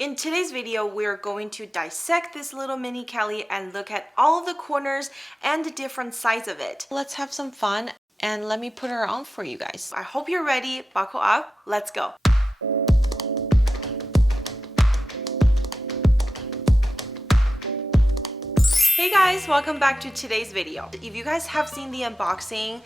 In today's video, we're going to dissect this little mini Kelly and look at all of the corners and the different sides of it. Let's have some fun and let me put her on for you guys. I hope you're ready. Buckle up. Let's go. Hey guys, welcome back to today's video. If you guys have seen the unboxing,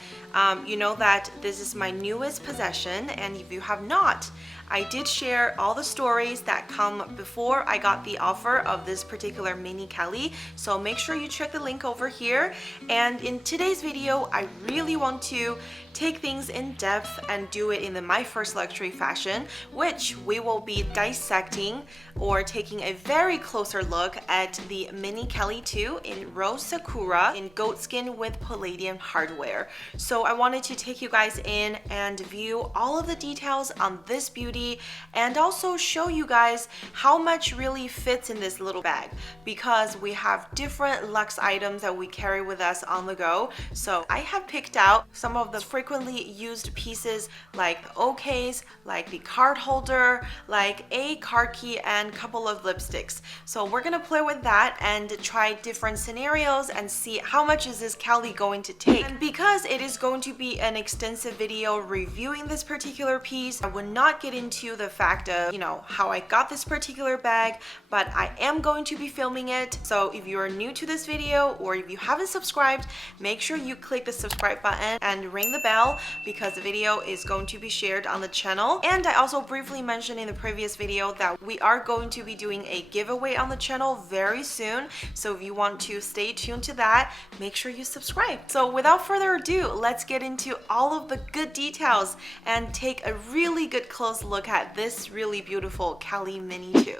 you know that this is my newest possession, and if you have not, I did share all the stories that come before I got the offer of this particular mini Kelly, so make sure you check the link over here. And in today's video, I really want to take things in depth and do it in the My First Luxury fashion, which we will be dissecting or taking a very closer look at the mini Kelly II in rose sakura in goatskin with palladium hardware. So I wanted to take you guys in and view all of the details on this beauty and also show you guys how much really fits in this little bag, because we have different luxe items that we carry with us on the go. So I have picked out some of the frequently used pieces like the OKs, like the card holder, like a card key, and a couple of lipsticks. So we're gonna play with that and try different scenarios and see how much is this Kelly going to take. And because it is going to be an extensive video reviewing this particular piece, I would not get into the fact of, how I got this particular bag, but I am going to be filming it. So if you are new to this video or if you haven't subscribed, make sure you click the subscribe button and ring the bell, because the video is going to be shared on the channel. And I also briefly mentioned in the previous video that we are going to be doing a giveaway on the channel very soon. So if you want to stay tuned to that, make sure you subscribe. So without further ado, let's get into all of the good details and take a really good close look at this really beautiful Kelly Mini II.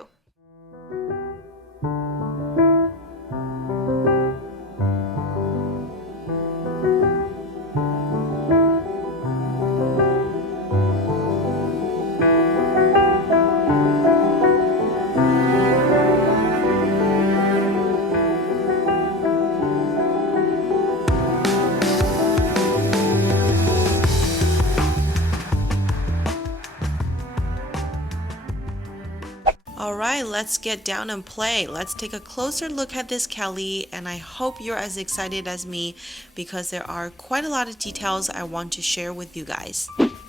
Alright, let's get down and play. Let's take a closer look at this Kelly, and I hope you're as excited as me because there are quite a lot of details I want to share with you guys.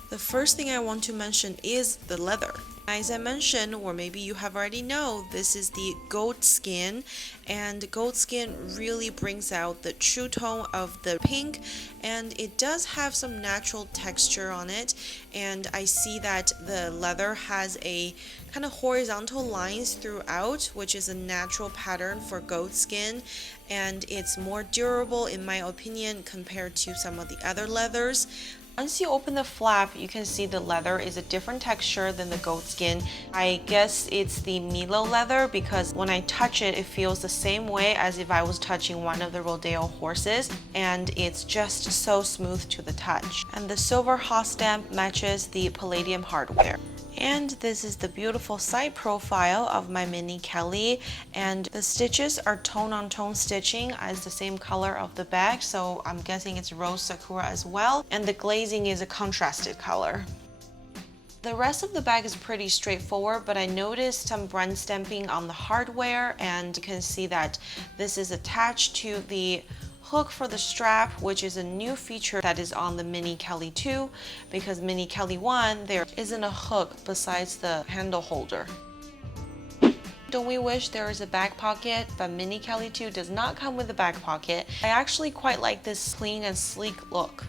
The first thing I want to mention is the leather. As I mentioned, or maybe you have already know, this is the goat skin, and goat skin really brings out the true tone of the pink, and it does have some natural texture on it. And I see that the leather has a kind of horizontal lines throughout, which is a natural pattern for goat skin, and it's more durable in my opinion compared to some of the other leathers. Once you open the flap, you can see the leather is a different texture than the goat skin. I guess it's the Milo leather because when I touch it, it feels the same way as if I was touching one of the rodeo horses, and it's just so smooth to the touch. And the silver hot stamp matches the palladium hardware. And this is the beautiful side profile of my mini Kelly, and the stitches are tone-on-tone stitching as the same color of the bag, so I'm guessing it's rose sakura as well, and the glazing is a contrasted color. The rest of the bag is pretty straightforward, but I noticed some brand stamping on the hardware, and you can see that this is attached to the hook for the strap, which is a new feature that is on the mini Kelly II, because mini Kelly I there isn't a hook besides the handle holder. Don't we wish there was a back pocket? But mini Kelly II does not come with a back pocket. I actually quite like this clean and sleek look.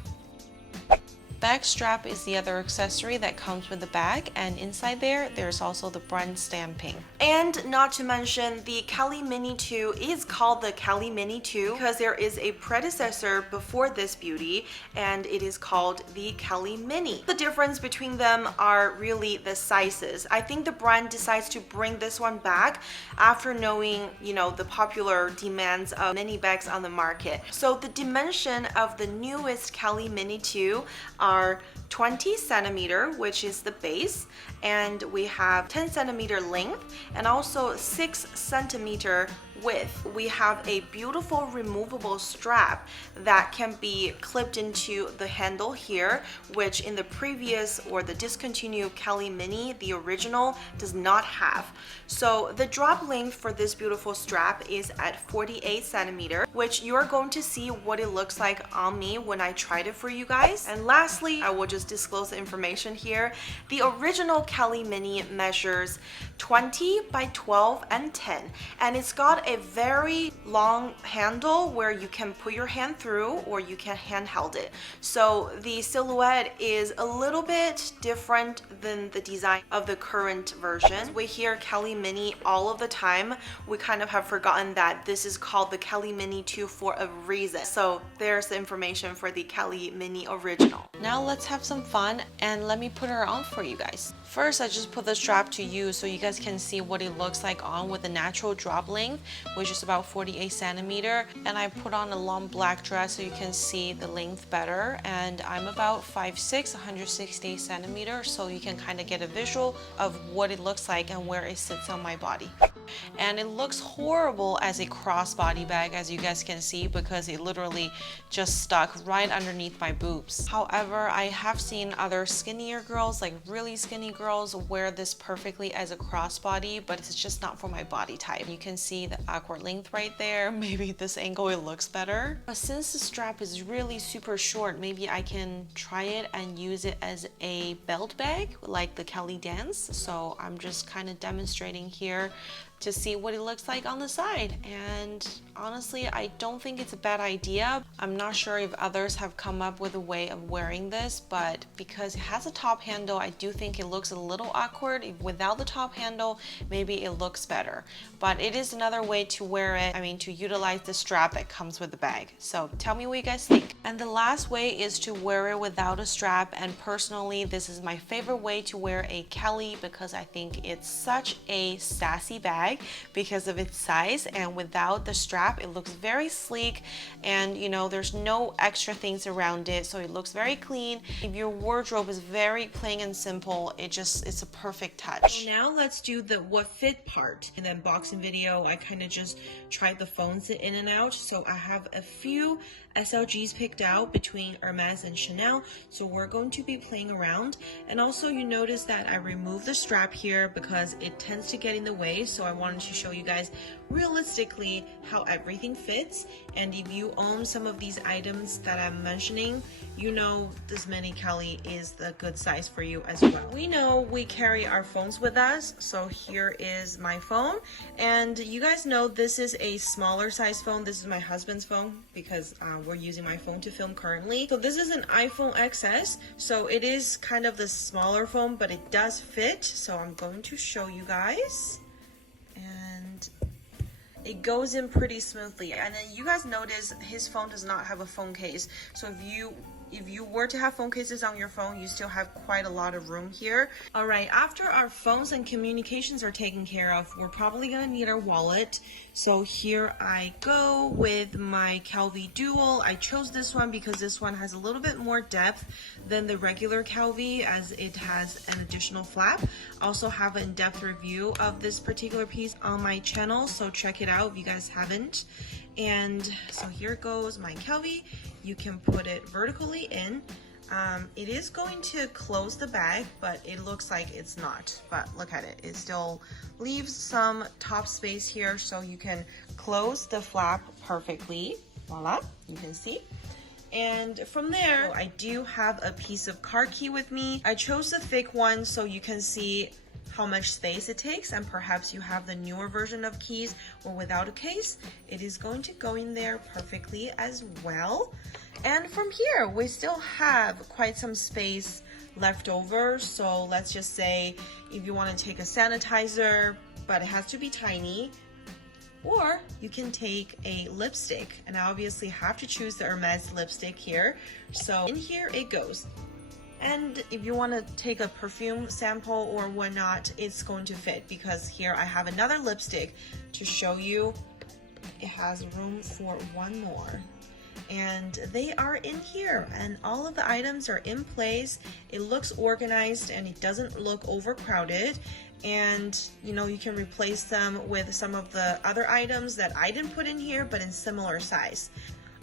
Back strap is the other accessory that comes with the bag, and inside there's also the brand stamping. And not to mention, the Kelly Mini II is called the Kelly Mini II because there is a predecessor before this beauty, and it is called the Kelly Mini. The difference between them are really the sizes. I think the brand decides to bring this one back after knowing, the popular demands of mini bags on the market. So the dimension of the newest Kelly Mini II are 20 centimeter, which is the base, and we have 10 centimeter length and also 6 centimeter with, we have a beautiful removable strap that can be clipped into the handle here, which in the previous or the discontinued Kelly Mini, the original, does not have. So the drop length for this beautiful strap is at 48 centimeter, which you're going to see what it looks like on me when I tried it for you guys. And lastly, I will just disclose the information here. The original Kelly Mini measures 20 by 12 and 10, and it's got a very long handle where you can put your hand through or you can handheld it. So the silhouette is a little bit different than the design of the current version. We hear Kelly Mini all of the time. We kind of have forgotten that this is called the Kelly Mini II for a reason. So there's the information for the Kelly Mini original. Now let's have some fun and let me put her on for you guys. First, I just put the strap to use so you guys can see what it looks like on with the natural drop length, which is about 48 centimeter. And I put on a long black dress so you can see the length better. And I'm about 5'6", 168 centimeters, so you can kind of get a visual of what it looks like and where it sits on my body. And it looks horrible as a crossbody bag, as you guys can see, because it literally just stuck right underneath my boobs. However, I have seen other skinnier girls, like really skinny girls, wear this perfectly as a crossbody, but it's just not for my body type. You can see the awkward length right there. Maybe this angle it looks better. But since the strap is really super short, maybe I can try it and use it as a belt bag like the Kelly Dance. So I'm just kind of demonstrating here to see what it looks like on the side. And honestly, I don't think it's a bad idea. I'm not sure if others have come up with a way of wearing this, but because it has a top handle, I do think it looks a little awkward. Without the top handle, maybe it looks better. But it is another way to wear it, to utilize the strap that comes with the bag. So tell me what you guys think. And the last way is to wear it without a strap, and personally, this is my favorite way to wear a Kelly because I think it's such a sassy bag because of its size, and without the strap it looks very sleek, and there's no extra things around it, so it looks very clean. If your wardrobe is very plain and simple, it's a perfect touch. So now let's do the what fit part. In the unboxing video, I kind of just tried the phones in and out, so I have a few SLGs picked out between Hermès and Chanel, so we're going to be playing around. And also you notice that I removed the strap here because it tends to get in the way, so I wanted to show you guys realistically how everything fits. And if you own some of these items that I'm mentioning, you know this mini Kelly is the good size for you as well. We know we carry our phones with us, so here is my phone, and you guys know this is a smaller size phone. This is my husband's phone because we're using my phone to film currently. So this is an iPhone XS, so it is kind of the smaller phone, but it does fit. So I'm going to show you guys, and it goes in pretty smoothly. And then you guys notice his phone does not have a phone case, so if you were to have phone cases on your phone, you still have quite a lot of room here. All right, after our phones and communications are taken care of, we're probably gonna need our wallet. So here I go with my Calvi Dual. I chose this one because this one has a little bit more depth than the regular Calvi, as it has an additional flap. I also have an in-depth review of this particular piece on my channel, so check it out if you guys haven't. And so here goes my Calvi. You can put it vertically in. It is going to close the bag, but it looks like it's not. But look at it, it still leaves some top space here, so you can close the flap perfectly. Voila, you can see. And from there, I do have a piece of car key with me. I chose the thick one so you can see how much space it takes, and perhaps you have the newer version of keys or without a case, it is going to go in there perfectly as well. And from here, we still have quite some space left over. So let's just say if you want to take a sanitizer, but it has to be tiny, or you can take a lipstick, and I obviously have to choose the Hermès lipstick here. So in here it goes. And if you want to take a perfume sample or whatnot, it's going to fit, because here I have another lipstick to show you. It has room for one more. and they are in here, and all of the items are in place. It looks organized and it doesn't look overcrowded, and you know, you can replace them with some of the other items that I didn't put in here but in similar size.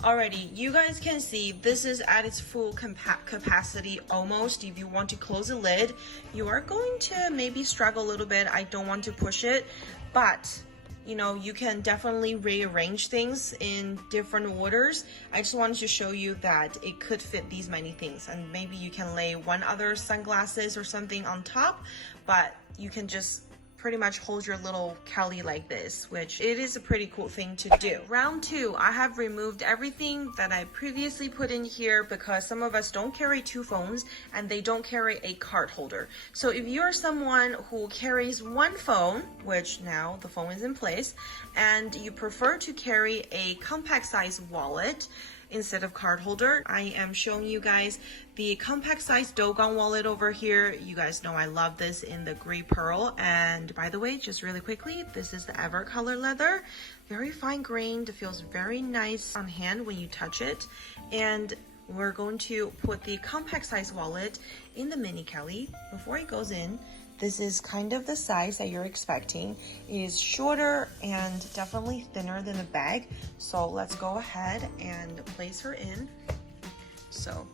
Alrighty, you guys can see this is at its full capacity almost. If you want to close the lid, you are going to maybe struggle a little bit. I don't want to push it, but you know, you can definitely rearrange things in different orders. I just wanted to show you that it could fit these many things, and maybe you can lay one other sunglasses or something on top, but you can just pretty much hold your little Kelly like this, which it is a pretty cool thing to do. Round 2, I have removed everything that I previously put in here because some of us don't carry 2 phones and they don't carry a card holder. So if you're someone who carries 1 phone, which now the phone is in place, and you prefer to carry a compact size wallet instead of card holder, I am showing you guys the compact size Dogon wallet over here. You guys know I love this in the gray pearl. And by the way, just really quickly, this is the Ever color leather, very fine grained. It feels very nice on hand when you touch it. And we're going to put the compact size wallet in the mini Kelly. Before it goes in, this is kind of the size that you're expecting. It is shorter and definitely thinner than a bag. So let's go ahead and place her in. So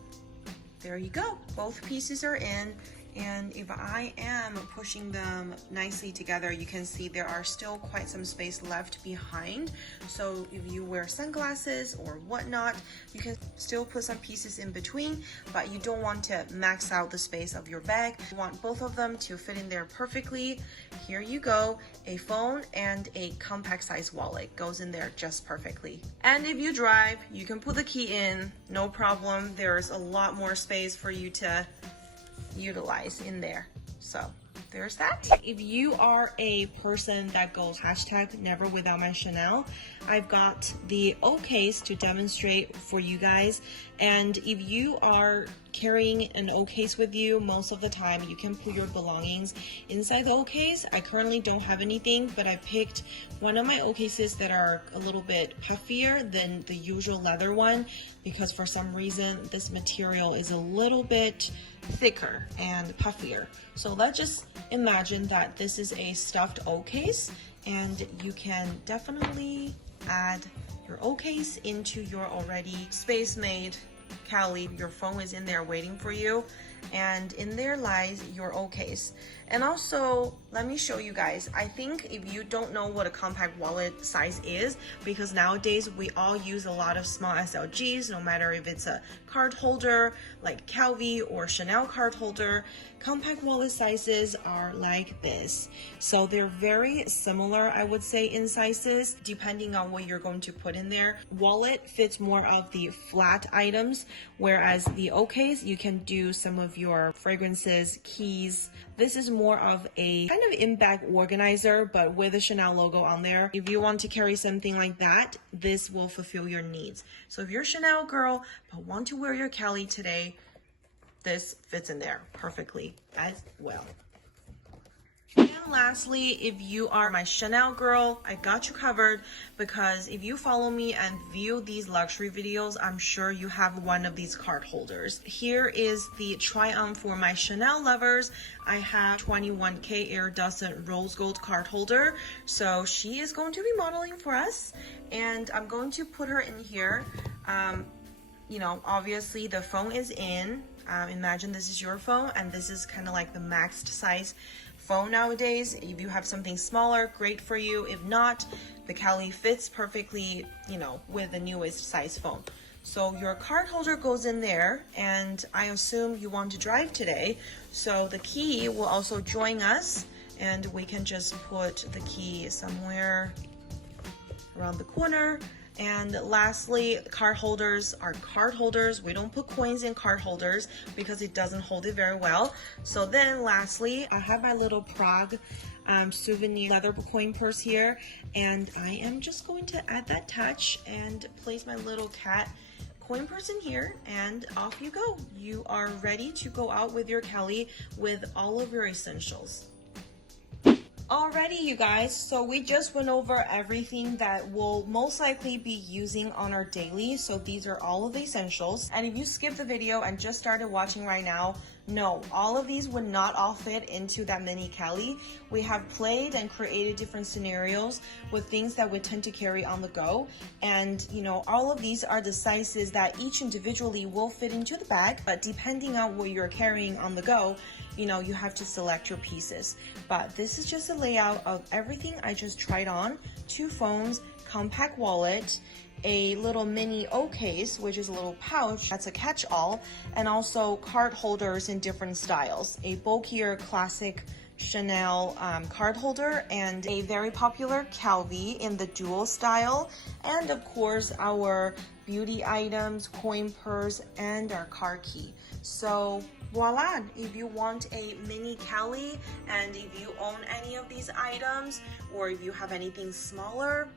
there you go. Both pieces are in. And if I am pushing them nicely together, you can see there are still quite some space left behind. So if you wear sunglasses or whatnot, you can still put some pieces in between, but you don't want to max out the space of your bag. You want both of them to fit in there perfectly. Here you go. A phone and a compact size wallet goes in there just perfectly. And if you drive, you can put the key in, no problem. There's a lot more space for you to utilize in there. So there's that. If you are a person that goes hashtag never without my Chanel, I've got the O case to demonstrate for you guys. And if you are carrying an O case with you, most of the time you can put your belongings inside the O case. I currently don't have anything, but I picked one of my O cases that are a little bit puffier than the usual leather one, because for some reason this material is a little bit thicker and puffier. So let's just imagine that this is a stuffed O case, and you can definitely add your O case into your already space-made Kelly. Your phone is in there waiting for you, and in there lies your O case. And also, let me show you guys, I think if you don't know what a compact wallet size is, because nowadays we all use a lot of small SLGs, no matter if it's a card holder like Calvi or Chanel card holder, compact wallet sizes are like this. So they're very similar, I would say, in sizes, depending on what you're going to put in there. Wallet fits more of the flat items, whereas the O case, you can do some of your fragrances, keys. This is more of a kind of in-bag organizer, but with a Chanel logo on there. If you want to carry something like that, this will fulfill your needs. So if you're a Chanel girl, but want to wear your Kelly today, this fits in there perfectly as well. And lastly, if you are my Chanel girl, I got you covered, because if you follow me and view these luxury videos, I'm sure you have one of these card holders. Here is the try on for my Chanel lovers. I have 21K iridescent rose gold card holder. So she is going to be modeling for us, and I'm going to put her in here. You know, obviously the phone is in. Imagine this is your phone, and this is kind of like the maxed size phone nowadays. If you have something smaller, great for you. If not, the Kelly fits perfectly, you know, with the newest size phone. So your card holder goes in there, and I assume you want to drive today, so the key will also join us, and we can just put the key somewhere around the corner. And lastly, card holders are card holders. We don't put coins in card holders because it doesn't hold it very well. So then lastly, I have my little Prague souvenir leather coin purse here, and I am just going to add that touch and place my little cat coin purse in here, and off you go. You are ready to go out with your Kelly with all of your essentials. Alrighty, you guys, so we just went over everything that we'll most likely be using on our daily. So these are all of the essentials. And if you skipped the video and just started watching right now, no, all of these would not all fit into that mini Kelly. We have played and created different scenarios with things that we tend to carry on the go. And you know, all of these are the sizes that each individually will fit into the bag, but depending on what you're carrying on the go, you know, you have to select your pieces. But this is just a layout of everything I just tried on. 2 phones, compact wallet, a little mini O case, which is a little pouch that's a catch-all, and also card holders in different styles. A bulkier classic Chanel card holder, and a very popular Calvi in the dual style, and of course our beauty items, coin purse, and our car key. So voila, if you want a mini Kelly, and if you own any of these items, or if you have anything smaller,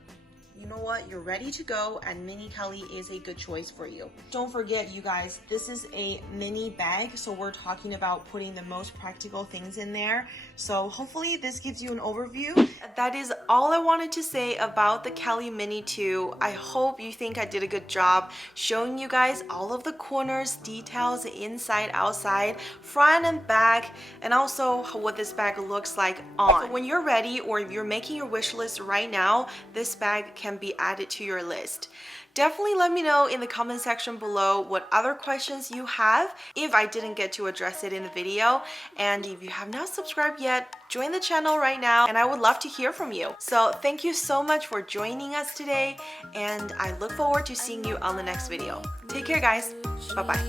you know what, you're ready to go, and mini Kelly is a good choice for you. Don't forget, you guys, this is a mini bag, so we're talking about putting the most practical things in there. So hopefully this gives you an overview. That is all I wanted to say about the Kelly Mini II. I hope you think I did a good job showing you guys all of the corners, details, inside, outside, front and back, and also what this bag looks like on. So when you're ready, or if you're making your wish list right now, this bag can be added to your list. Definitely let me know in the comment section below what other questions you have if I didn't get to address it in the video. And if you have not subscribed yet, join the channel right now, and I would love to hear from you. So thank you so much for joining us today, and I look forward to seeing you on the next video. Take care, guys. Bye-bye.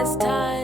It's time.